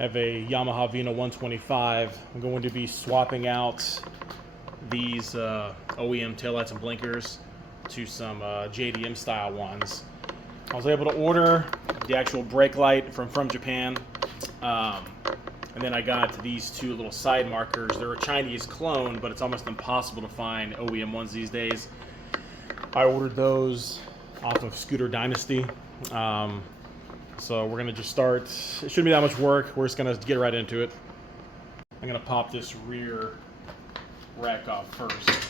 I have a Yamaha Vino 125. I'm going to be swapping out these OEM taillights and blinkers to some JDM style ones. I was able to order the actual brake light from Japan, and then I got these two little side markers. They're a Chinese clone, but it's almost impossible to find OEM ones these days. I ordered those off of Scooter Dynasty. So we're gonna just start. It shouldn't be that much work. We're just gonna get right into it. I'm gonna pop this rear rack off first.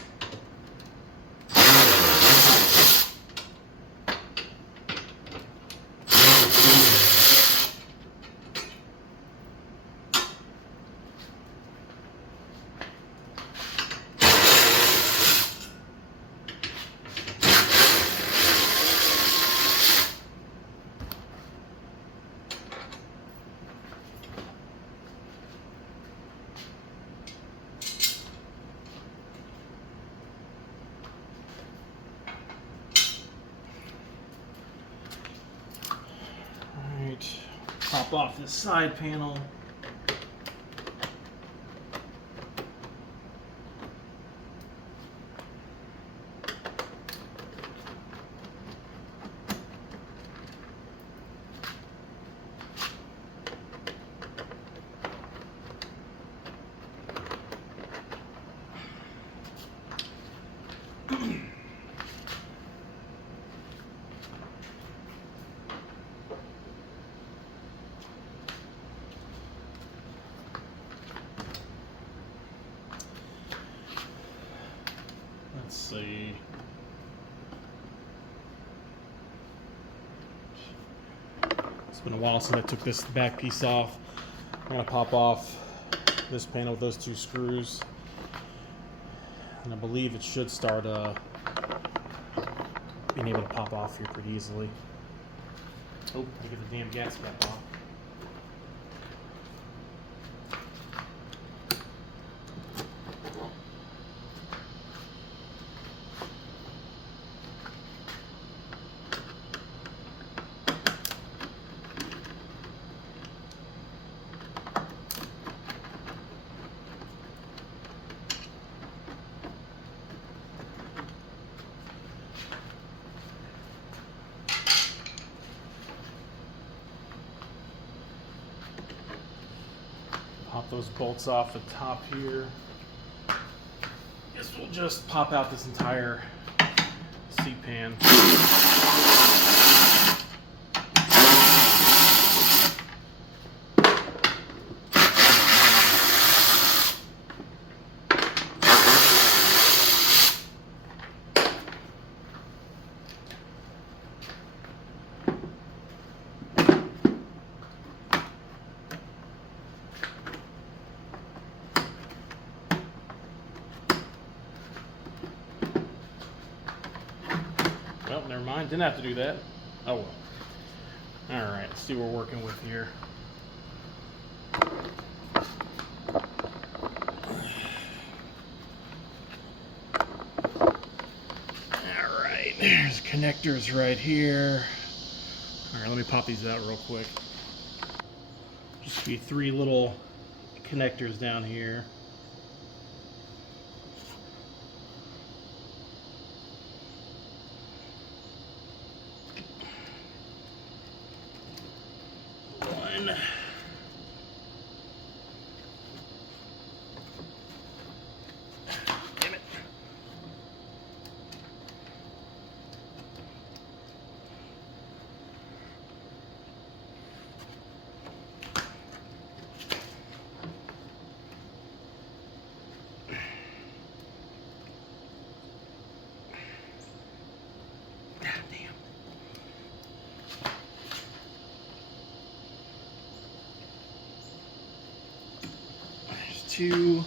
Pop off this side panel. Let's see. It's been a while since I took this back piece off. I'm going to pop off this panel with those two screws. And I believe it should start being able to pop off here pretty easily. Oh, I get the damn gas cap off. Pop those bolts off the top here. This will just pop out this entire seat pan. Well, never mind. Didn't have to do that. Oh well. All right. Let's see what we're working with here. All right. There's connectors right here. All right. Let me pop these out real quick. Just be three little connectors down here. Damn it. God damn. There's two.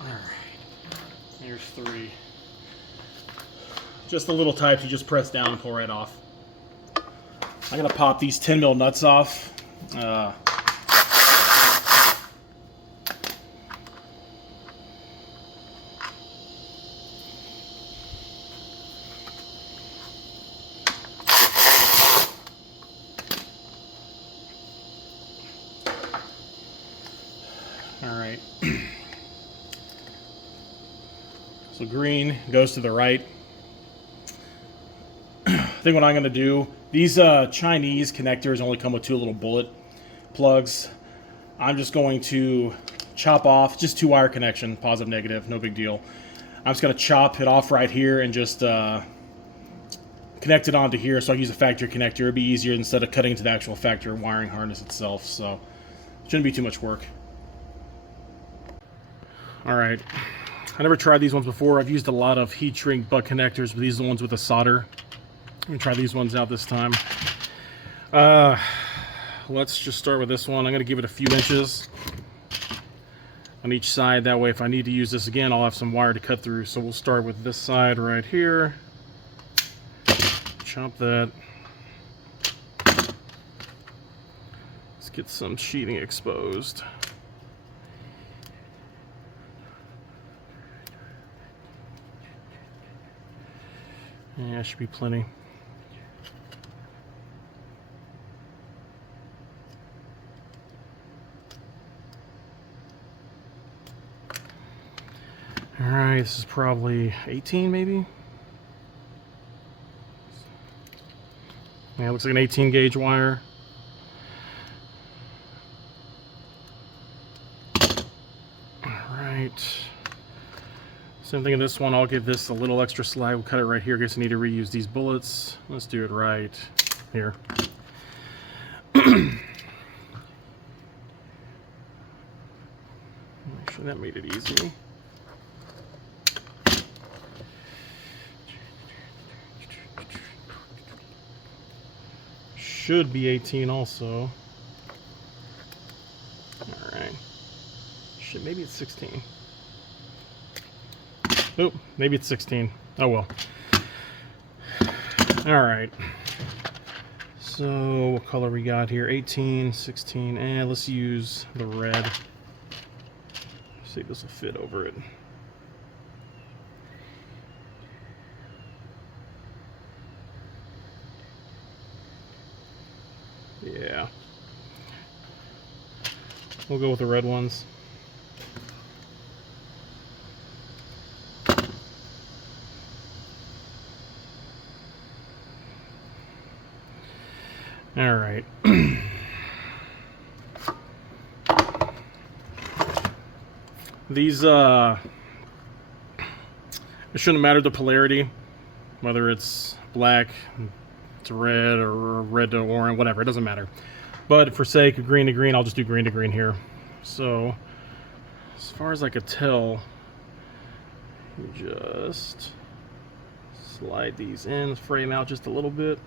Alright. There's three. Just the little types you just press down and pull right off. I'm going to pop these 10mm nuts off. All right. So green goes to the right. I think what I'm going to do, these Chinese connectors only come with 2 little bullet plugs. I'm just going to chop off, just 2-wire connection, positive, negative, no big deal. I'm just going to chop it off right here and just connect it onto here so I can use a factory connector. It'd be easier instead of cutting into the actual factory wiring harness itself, so it shouldn't be too much work. Alright, I never tried these ones before. I've used a lot of heat shrink butt connectors, but these are the ones with the solder. I'm going to try these ones out this time. Let's just start with this one. I'm going to give it a few inches on each side. That way, if I need to use this again, I'll have some wire to cut through. So we'll start with this side right here. Chop that. Let's get some sheeting exposed. Yeah, should be plenty. Alright, this is probably 18 maybe? Yeah, it looks like an 18 gauge wire. Alright. Same thing in this one. I'll give this a little extra slide. We'll cut it right here. I guess I need to reuse these bullets. Let's do it right here. Actually, that made it easy. Should be 18 also. Alright. Shit, maybe it's 16. Oh, maybe it's 16. Oh well. Alright. So, what color we got here? 18, 16, and let's use the red. See if this will fit over it. Yeah. We'll go with the red ones. All right. These it shouldn't matter the polarity, whether it's black to red or red to orange, whatever, it doesn't matter. But for sake of green to green, I'll just do green to green here. So as far as I could tell, you just slide these in, frame out just a little bit.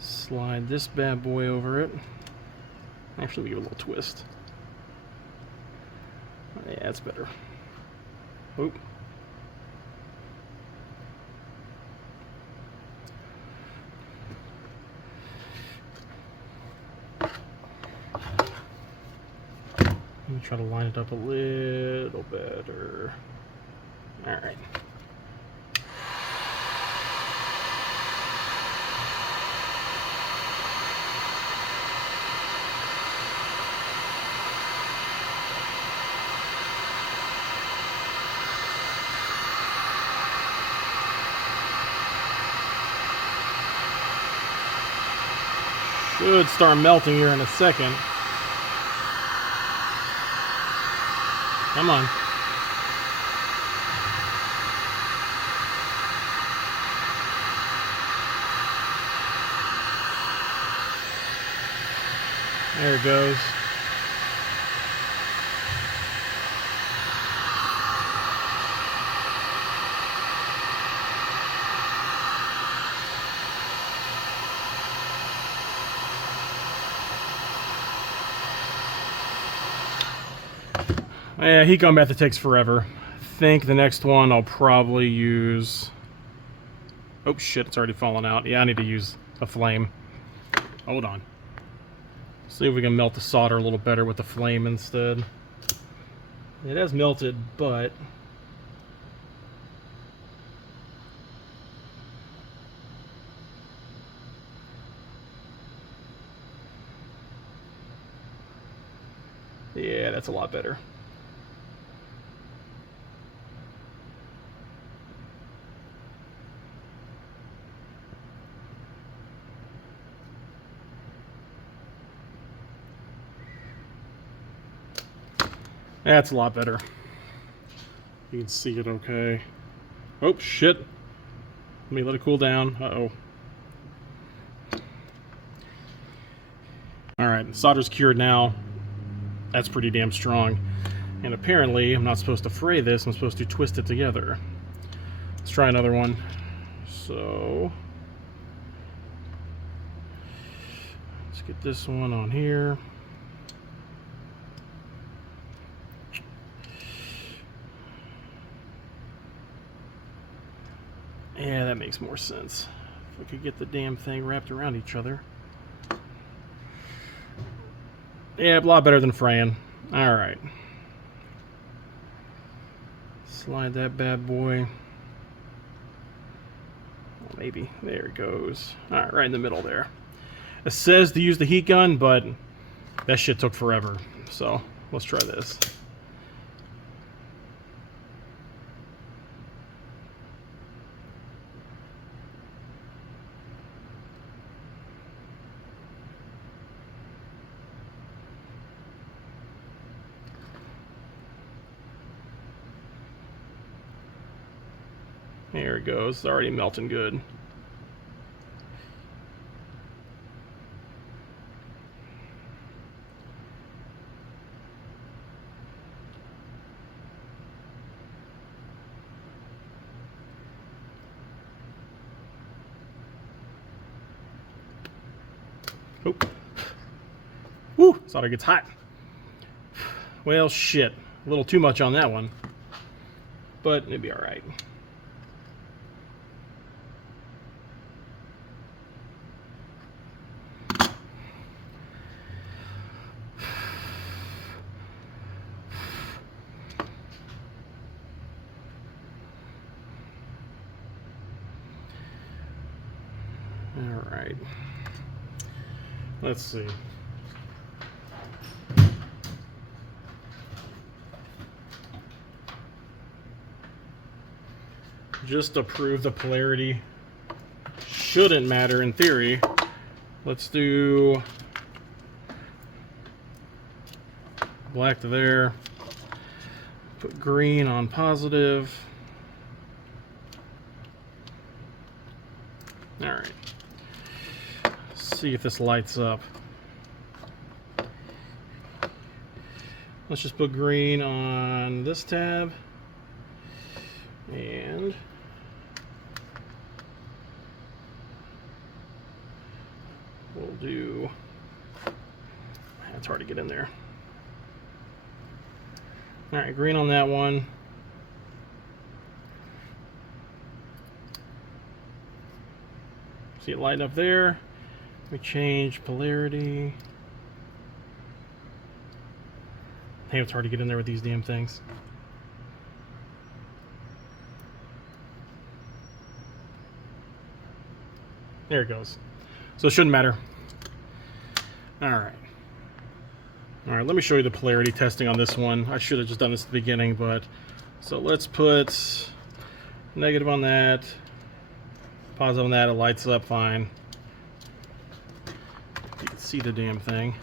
Slide this bad boy over it. Actually, we give it a little twist. Yeah, that's better. Oop. Let me try to line it up a little better. All right. Should start melting here in a second. Come on. There it goes. Yeah, heat gun method takes forever. I think the next one I'll probably use... Oh shit, it's already fallen out. Yeah, I need to use a flame. Hold on. See if we can melt the solder a little better with the flame instead. It has melted, but Yeah, that's a lot better. That's a lot better. You can see it okay. Oh, shit. Let me let it cool down. Uh-oh. Alright, solder's cured now. That's pretty damn strong. And apparently, I'm not supposed to fray this, I'm supposed to twist it together. Let's try another one. So, let's get this one on here. Yeah, that makes more sense. If we could get the damn thing wrapped around each other. Yeah, a lot better than fraying. Alright. Slide that bad boy. Well, maybe. There it goes. Alright, right in the middle there. It says to use the heat gun, but that shit took forever. So, let's try this. There it goes. It's already melting good. Oh. Woo! Solder gets hot. Well, shit. A little too much on that one. But it'd be alright. Alright. Let's see. Just to prove the polarity shouldn't matter in theory, let's do black to there, put green on positive. Alright. See if this lights up. Let's just put green on this tab, and we'll do, it's hard to get in there. Alright, green on that one. See it light up there. We change polarity. Hey, it's hard to get in there with these damn things. There it goes. So it shouldn't matter. Alright. Alright, let me show you the polarity testing on this one. I should have just done this at the beginning, but... So let's put negative on that, positive on that, it lights up fine. You can see the damn thing.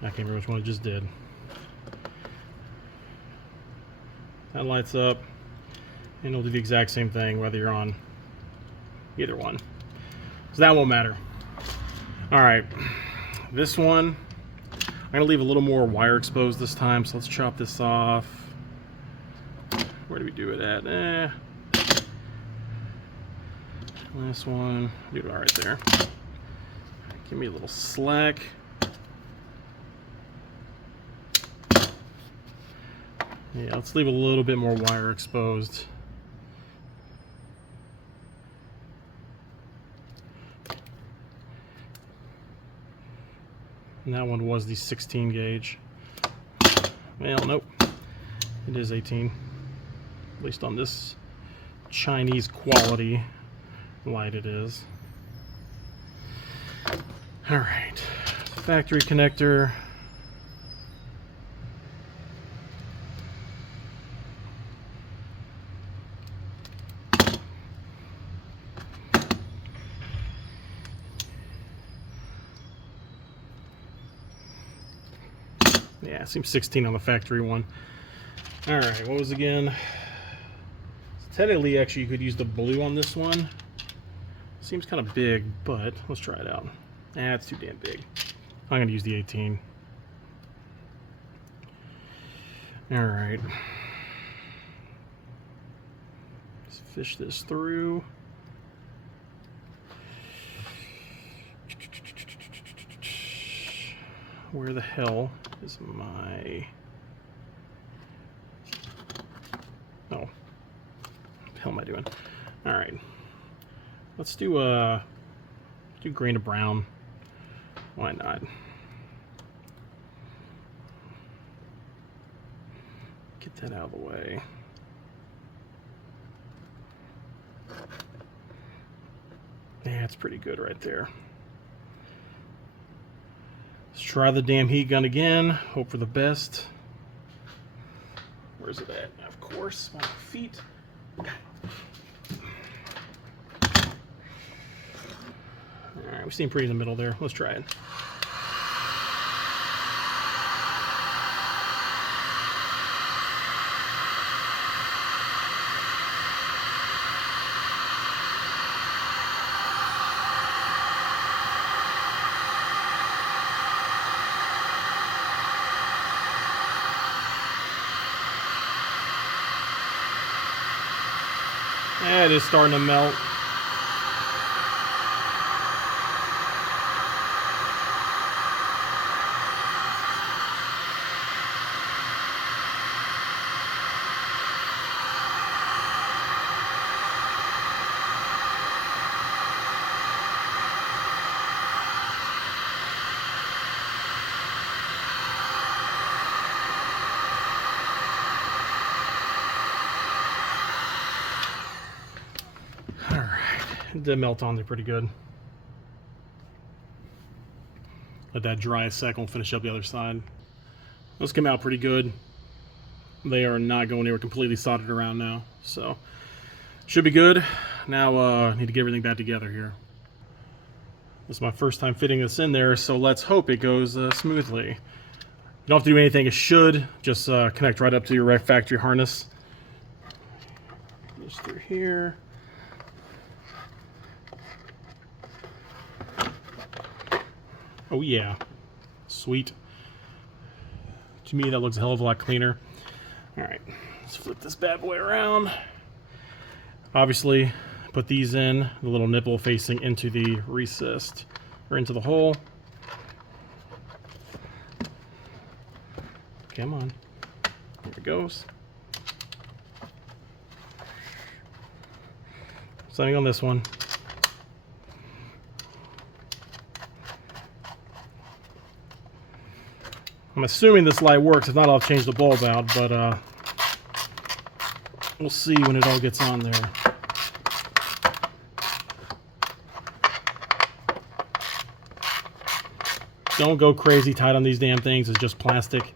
I can't remember which one I just did. That lights up, and it'll do the exact same thing whether you're on either one. So that won't matter. Alright, this one, I'm going to leave a little more wire exposed this time, so let's chop this off. Where do we do it at? This one, do it right there. Give me a little slack. Yeah, let's leave a little bit more wire exposed. And that one was the 16 gauge. Well, nope. It is 18. At least on this Chinese quality light it is. Alright. Factory connector. Yeah, it seems 16 on the factory one. Alright, what was again? Technically, actually, you could use the blue on this one. Seems kind of big, but let's try it out. It's too damn big. I'm going to use the 18. Alright. Let's fish this through. Where the hell is my... Oh. What the hell am I doing? Alright. Let's do green to brown. Why not? Get that out of the way. Yeah, it's pretty good right there. Let's try the damn heat gun again. Hope for the best. Where's it at? Of course, my feet. Alright, we seem pretty in the middle there. Let's try it. Yeah, it is starting to melt. It did melt on there pretty good. Let that dry a sec. We'll finish up the other side. Those came out pretty good. They are not going anywhere. Completely soldered around now, so should be good. Now need to get everything back together here. This is my first time fitting this in there, so let's hope it goes smoothly. You don't have to do anything. It should just connect right up to your factory harness. Just through here. Oh yeah, sweet. To me, that looks a hell of a lot cleaner. All right, let's flip this bad boy around. Obviously, put these in, the little nipple facing into the recessed, or into the hole. Come on, there it goes. Same on this one. I'm assuming this light works. If not, I'll change the bulb out, but we'll see when it all gets on there. Don't go crazy tight on these damn things. It's just plastic.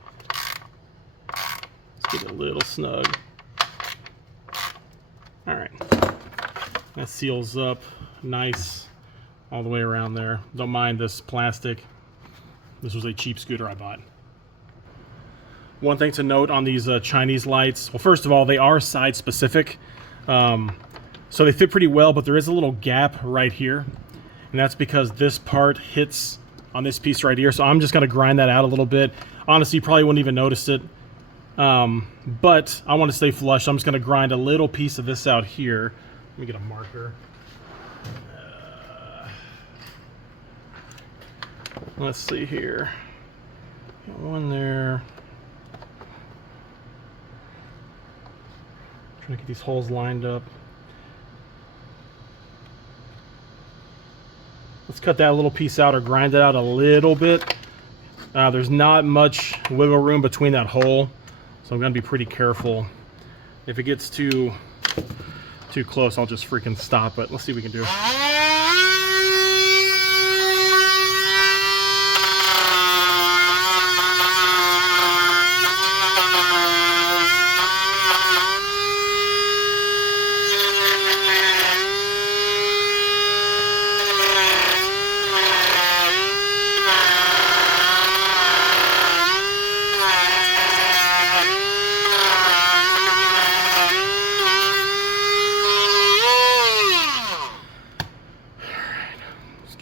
Let's get it a little snug. Alright. That seals up nice all the way around there. Don't mind this plastic. This was a cheap scooter I bought. One thing to note on these Chinese lights, well, first of all, they are side specific, so they fit pretty well, but there is a little gap right here, and that's because this part hits on this piece right here, so I'm just going to grind that out a little bit. Honestly, you probably wouldn't even notice it, but I want to stay flush, so I'm just going to grind a little piece of this out here. Let me get a marker. Let's see here. Got one there. Trying to get these holes lined up. Let's cut that little piece out or grind it out a little bit. There's not much wiggle room between that hole, so I'm going to be pretty careful. If it gets too close, I'll just freaking stop it. Let's see what we can do.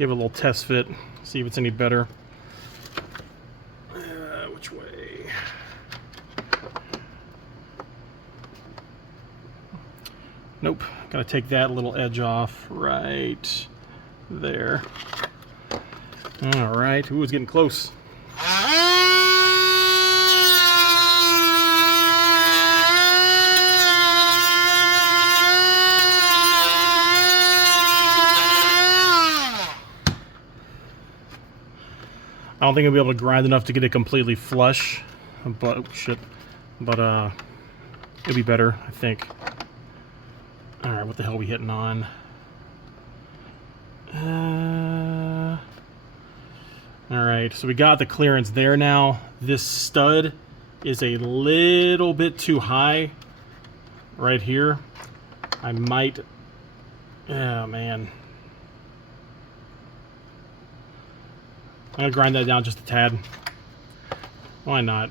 give it a little test fit, see if it's any better. Which way? Nope. Gotta take that little edge off right there. All right. Ooh, it's getting close. I don't think I'll be able to grind enough to get it completely flush, but oh, shit. But it'll be better, I think. All right, what the hell are we hitting on? All right, so we got the clearance there now. This stud is a little bit too high right here. I might, oh man. I'm gonna grind that down just a tad. Why not?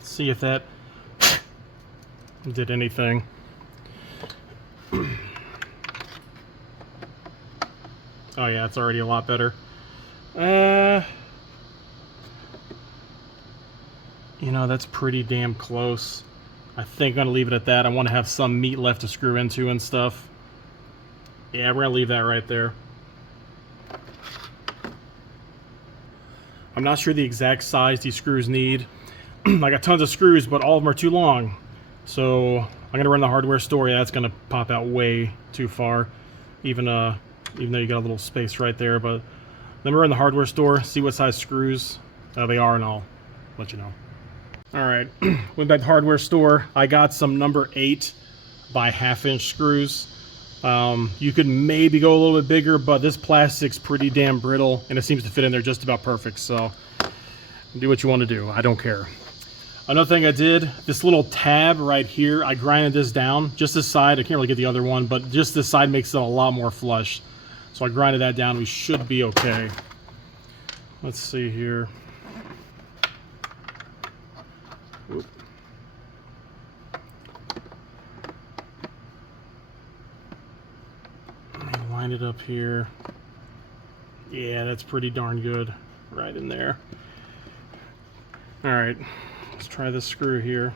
See if that did anything. Oh yeah, it's already a lot better. You know, that's pretty damn close. I think I'm gonna leave it at that. I want to have some meat left to screw into and stuff. Yeah, we're gonna leave that right there. I'm not sure the exact size these screws need. I got tons of screws, but all of them are too long. So I'm gonna run the hardware store. Yeah, that's gonna pop out way too far, even though you got a little space right there. But let me run the hardware store, see what size screws they are, and I'll let you know. All right, went back to the hardware store. I got some number 8 by 1/2 inch screws. You could maybe go a little bit bigger, but this plastic's pretty damn brittle, and it seems to fit in there just about perfect. So do what you want to do. I don't care. Another thing I did, this little tab right here, I grinded this down. Just this side, I can't really get the other one, but just this side makes it a lot more flush. So I grinded that down. We should be okay. Let's see here. Oop. Line it up here. Yeah, that's pretty darn good. Right in there. All right. Let's try this screw here.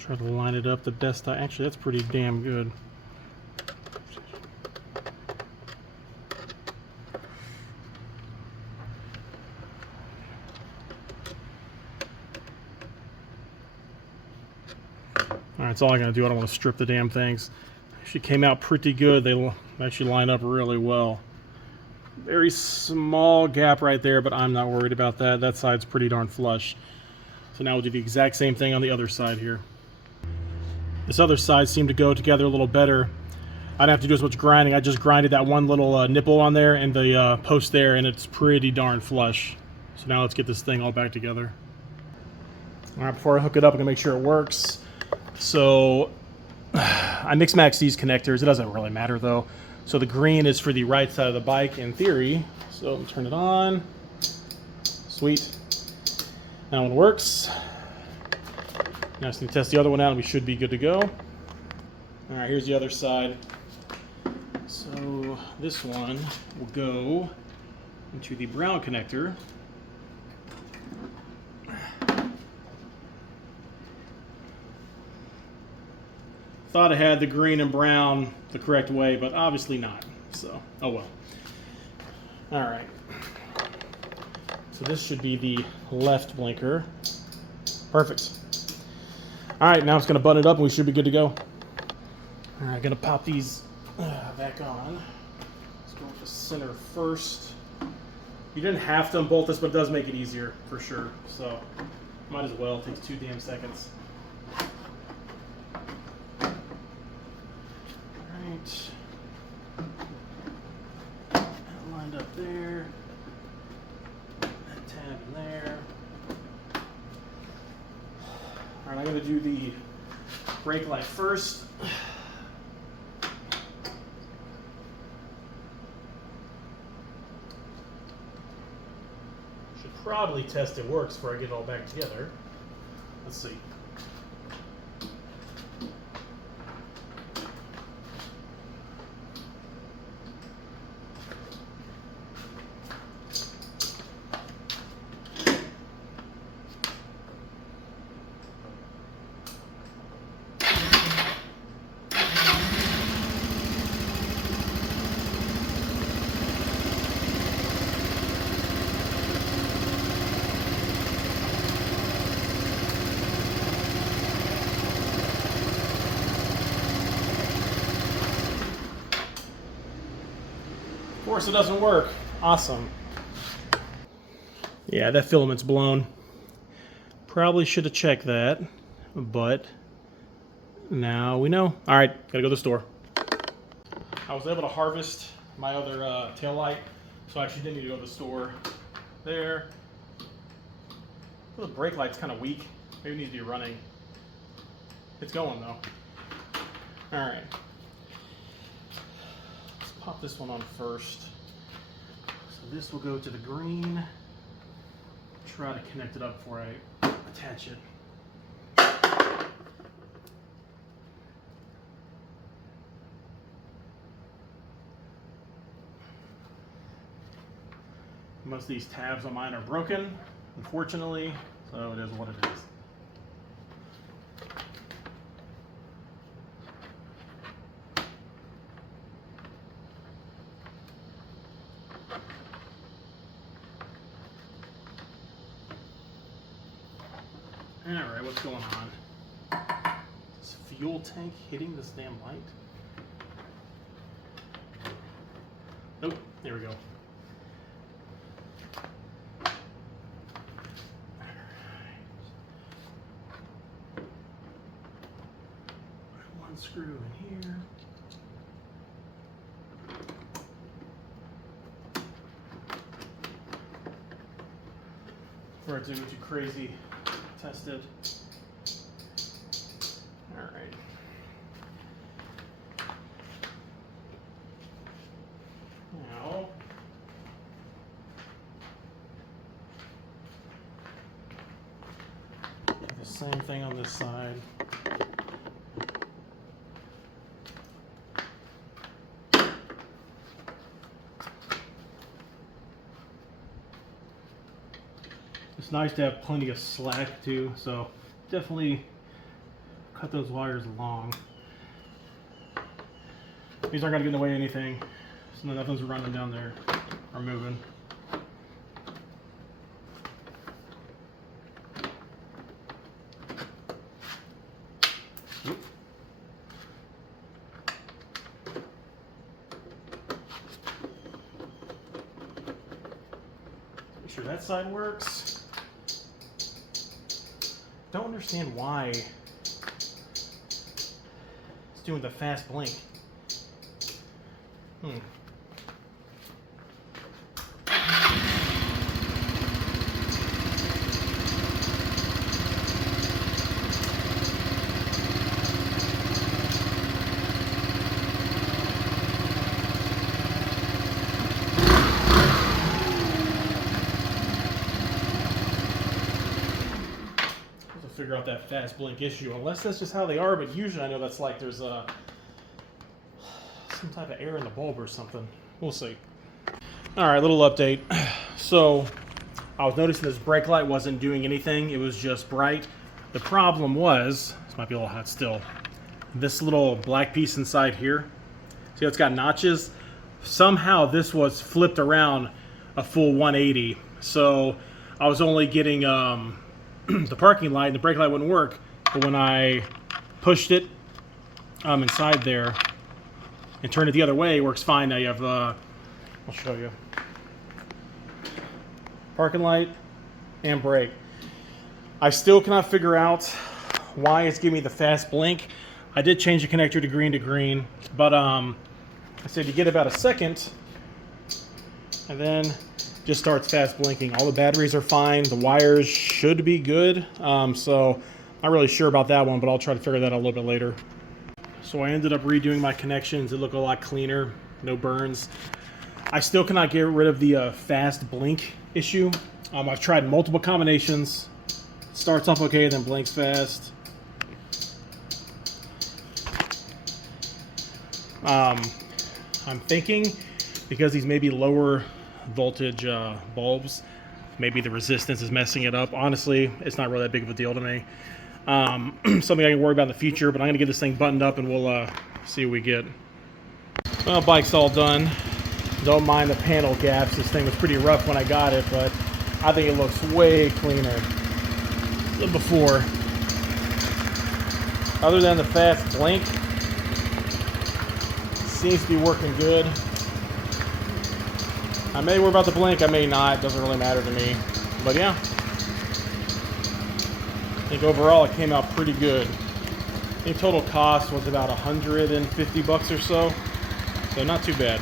Try to line it up the best actually, that's pretty damn good. Alright, that's all I'm going to do. I don't want to strip the damn things. Actually came out pretty good. They actually line up really well. Very small gap right there, but I'm not worried about that. That side's pretty darn flush. So now we'll do the exact same thing on the other side here. This other side seemed to go together a little better. I didn't have to do as much grinding. I just grinded that one little nipple on there and the post there, and it's pretty darn flush. So now let's get this thing all back together. Alright, before I hook it up, I'm going to make sure it works. So I mix-match these connectors. It doesn't really matter though. So the green is for the right side of the bike in theory. So let me turn it on. Sweet. That one works. Now I just need to test the other one out and we should be good to go. Alright, here's the other side. So this one will go into the brown connector. Thought I had the green and brown the correct way, but obviously not. So, oh well. Alright. So this should be the left blinker. Perfect. All right, now it's gonna button it up and we should be good to go. All right, gonna pop these back on. Let's go with the center first. You didn't have to unbolt this, but it does make it easier for sure. So might as well. It takes 2 damn seconds. All right. That lined up there. That tab in there. All right, I'm gonna do the brake light first. Should probably test it works before I get it all back together. Let's see. Of course it doesn't work. Awesome. Yeah, that filament's blown. Probably should have checked that, but now we know. All right, gotta go to the store. I was able to harvest my other tail light, so I actually didn't need to go to the store. There. The brake light's kind of weak. Maybe it needs to be running. It's going though. All right. Pop this one on first. So this will go to the green. Try to connect it up before I attach it. Most of these tabs on mine are broken, unfortunately, so it is what it is. Alright, what's going on? Is this fuel tank hitting this damn light? Nope, there we go. One screw in here. For it to go too crazy. Tested. All right. Now, the same thing on this side. It's nice to have plenty of slack too, so definitely cut those wires long. These aren't going to get in the way of anything, so nothing's running down there or moving. Oop. Make sure that side works. Don't understand why it's doing the fast blink. Figure out that fast blink issue, unless that's just how they are, but usually I know that's like there's some type of error in the bulb or something. We'll see. All right, little update. So I was noticing this brake light wasn't doing anything. It was just bright. The problem was, this might be a little hot still, this little black piece inside here. See how it's got notches? Somehow this was flipped around a full 180. So I was only getting the parking light and the brake light wouldn't work but when I pushed it inside there and turned it the other way, it works fine. Now you have, I'll show you, parking light and brake. I still cannot figure out why it's giving me the fast blink. I did change the connector to green, but I said you get about a second and then just starts fast blinking. All the batteries are fine. The wires should be good. So not really sure about that one, but I'll try to figure that out a little bit later. So I ended up redoing my connections. It looked a lot cleaner, no burns. I still cannot get rid of the fast blink issue. I've tried multiple combinations. Starts off okay, then blinks fast. I'm thinking because these may be lower voltage bulbs, maybe the resistance is messing it up. Honestly, it's not really that big of a deal to me. Something I can worry about in the future, but I'm gonna get this thing buttoned up and we'll see what we get. Well, bike's all done. Don't mind the panel gaps. This thing was pretty rough when I got it, but I think it looks way cleaner than before. Other than the fast blink, seems to be working good. I may worry about the blink, I may not. It doesn't really matter to me. But yeah, I think overall it came out pretty good. I think total cost was about 150 bucks or so. So not too bad.